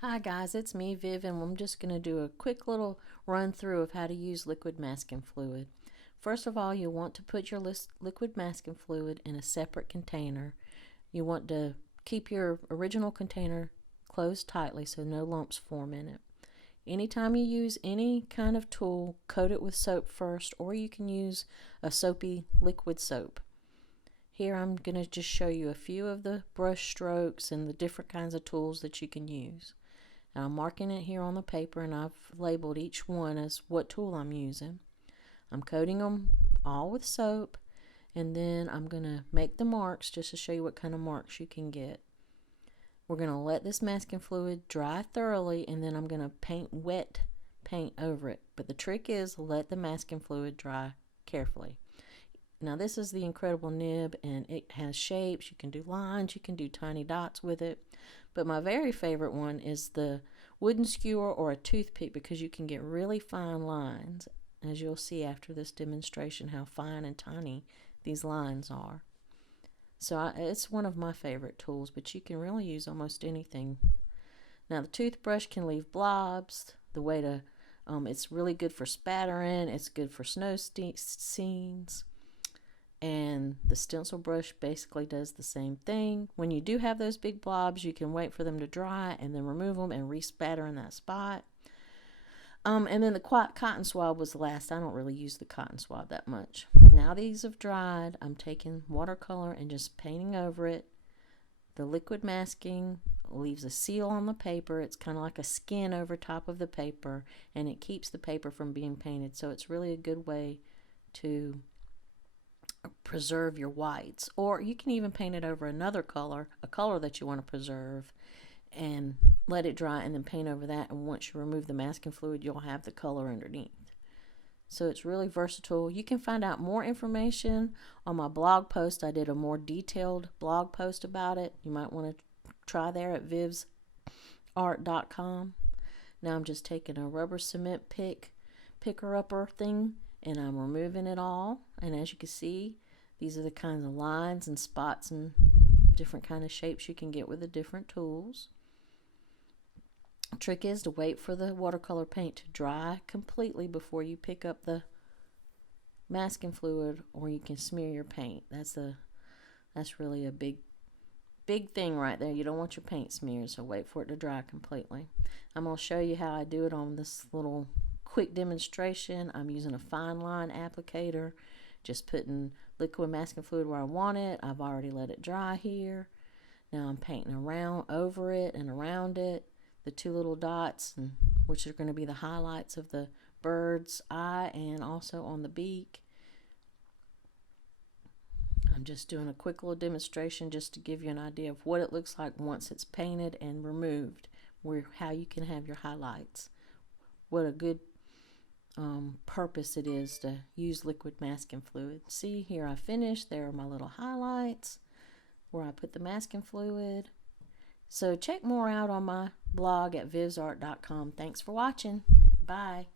Hi guys, it's me Viv, and I'm just going to do a quick little run through of how to use liquid masking fluid. First of all, you'll want to put your liquid masking fluid in a separate container. You want to keep your original container closed tightly so no lumps form in it. Anytime you use any kind of tool, coat it with soap first, or you can use a soapy liquid soap. Here I'm going to just show you a few of the brush strokes and the different kinds of tools that you can use. And I'm marking it here on the paper, and I've labeled each one as what tool I'm using. I'm coating them all with soap, and then I'm going to make the marks just to show you what kind of marks you can get. We're going to let this masking fluid dry thoroughly, and then I'm going to paint wet paint over it. But the trick is let the masking fluid dry carefully. Now this is the incredible nib, and it has shapes. You can do lines, you can do tiny dots with it. But my very favorite one is the wooden skewer or a toothpick, because you can get really fine lines, as you'll see after this demonstration how fine and tiny these lines are. So it's one of my favorite tools, but you can really use almost anything. Now the toothbrush can leave blobs. The way to it's really good for spattering. It's good for snow scenes. And the stencil brush basically does the same thing. When you do have those big blobs, you can wait for them to dry and then remove them and re-spatter in that spot. And then the cotton swab was the last. I don't really use the cotton swab that much. Now these have dried, I'm taking watercolor and just painting over it. The liquid masking leaves a seal on the paper. It's kind of like a skin over top of the paper, and it keeps the paper from being painted. So it's really a good way to preserve your whites. Or you can even paint it over another color, a color that you want to preserve, and let it dry and then paint over that. And once you remove the masking fluid, you'll have the color underneath. So it's really versatile. You can find out more information on my blog post. I did a more detailed blog post about it. You might want to try there at vivsart.com. Now I'm just taking a rubber cement picker-upper thing, and I'm removing it all. And as you can see, these are the kinds of lines and spots and different kind of shapes you can get with the different tools. The trick is to wait for the watercolor paint to dry completely before you pick up the masking fluid, or you can smear your paint. That's really a big thing right there. You don't want your paint smeared, so wait for it to dry completely. I'm going to show you how I do it on this little quick demonstration. I'm using a fine line applicator, just putting liquid masking fluid where I want it. I've already let it dry here. Now I'm painting around over it and around it, the two little dots, which are going to be the highlights of the bird's eye and also on the beak. I'm just doing a quick little demonstration just to give you an idea of what it looks like once it's painted and removed, how you can have your highlights. What a good purpose it is to use liquid masking fluid. See, here I finished. There are my little highlights where I put the masking fluid. So check more out on my blog at vivsart.com. Thanks for watching. Bye.